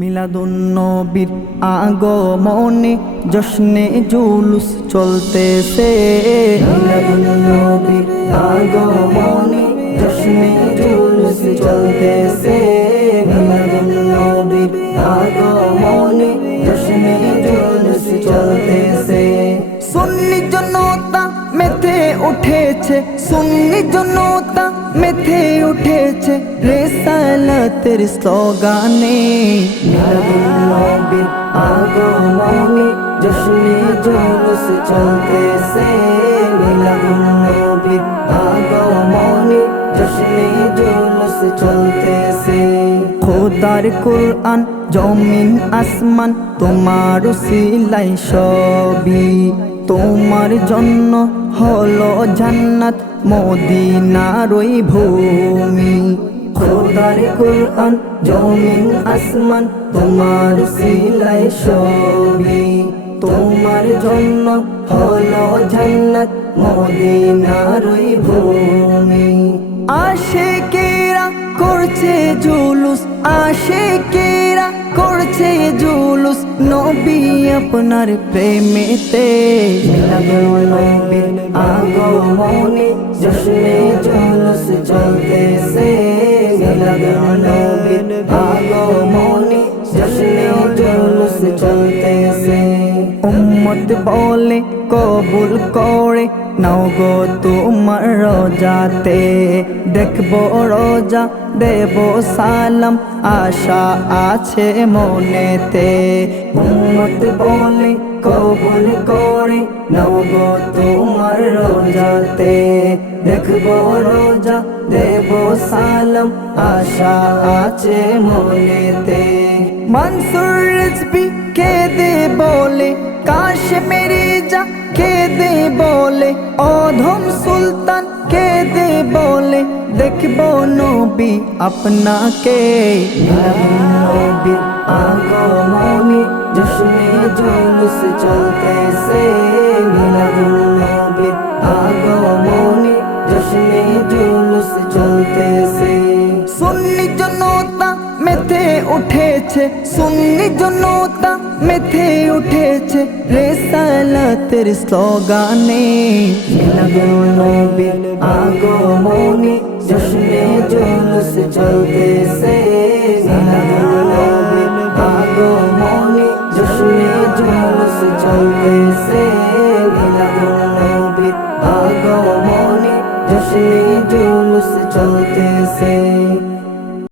মিলাদুন্নবীর আগমনে জশ্নে জুলুস চলতেছে। মিলাদুন্নবীর আগমনে জশ্নে জুলুস চলতেছে। মিলাদুন্নবীর আগমনে জশ্নে জুলুস চলতেছে। সুন্নি জনতা মেতে উঠেছে, সুন্নি জনতা মেতে উঠেছে রিসালাতের স্লোগানে। মিলাদুন্নবীর আগমনে জশ্নে জুলুস চলতেছে। মিলাদুন্নবীর আগমনে জশ্নে জুলুস চলতেছে। খোদার কুরআন জমিন আসমান তোমার উসিলায় সবই, তোমার জন্য হলো জান্নাত মদিনার ওই ভূমি। খোদার কুরআন জমিন আসমান তোমার উসিলায় সবই, তোমার জন্য হলো জান্নাত মদিনার ওই ভূমি। আশিকেরা করছে জুলুস, আশিকেরা করছে জুলুস নবী আপনার প্রেমেতে। মিলাদুন্নবীর আগমনে জশ্নে জুলুস চলতেছে। মিলাদুন্নবীর আগমনে জশ্নে জুলুস চলতেছে। উম্মত বলে কবুল করে নাও গো তোমার রোজাতে, দেখবো রোজা দেব সালাম আশা আছে মনেতে। উম্মত বলে কবুল করে নাও গো তোমার রোজাতে, দেখবো রোজা দেব সালাম আশা আছে মনেতে। মনসুর রিজভী কেঁদে বলে কাশ্মীরি যা কেঁদে বলে, অধম সুলতান কেঁদে বলে দেখবো নবী আপনাকে। মিলাদুন্নবীর আগমনে জশ্নে জুলুস চলতেছে। মিলাদুন্নবীর আগমনে জশ্নে জুলুস চলতেছে। সুন্নি জনতা মেতে উঠেছে, সুন্নি জনতা মেতে উঠেছে রিসালাতের স্লোগানে। মিলাদুন্নবীর আগমনে জশ্নে জুলুস চলতেছে।